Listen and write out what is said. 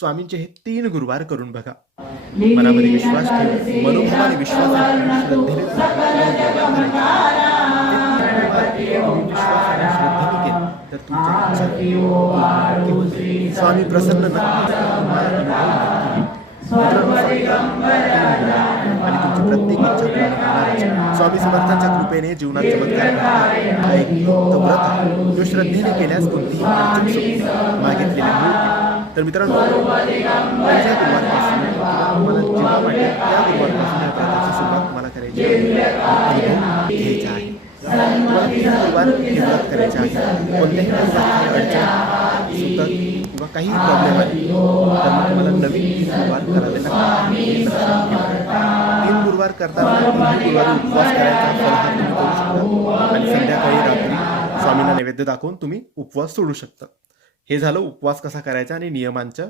स्वामींचे हे 3 गुरुवार करून बघा. मनामध्ये विश्वास ठेवा, मनोभावाने विश्वास आणि श्रद्धेने तर तुमच्या स्वामी प्रसन्न आणि तुमची प्रत्येक इच्छा स्वामी समर्थांच्या कृपेने जीवनात चमत्कार व्रत जो श्रद्धेने केल्यास कोणतीही मागितलेल्या मूर्ती. तर मित्रांनो, पुढच्या गुरुवारपासून तुम्हाला जेव्हा वाटेल त्या गुरुवारपासून या व्रताची सुरुवात तुम्हाला करायची घ्यायचा आहे. गुरुवार हे व्रत करायचे आहे. कोणत्याही अडचण सुद्धा किंवा काहीही प्रॉब्लेम आले तर मग तुम्हाला नवीन गुरुवार करावे लागतात. 3 गुरुवार करताना 3 गुरुवारी उपवास करायचा फलाहार तुम्ही करू शकता आणि संध्याकाळी रात्री स्वामींना नैवेद्य दाखवून तुम्ही उपवास सोडू शकता. हे झालं उपवास कसा करायचा आणि नियमांचं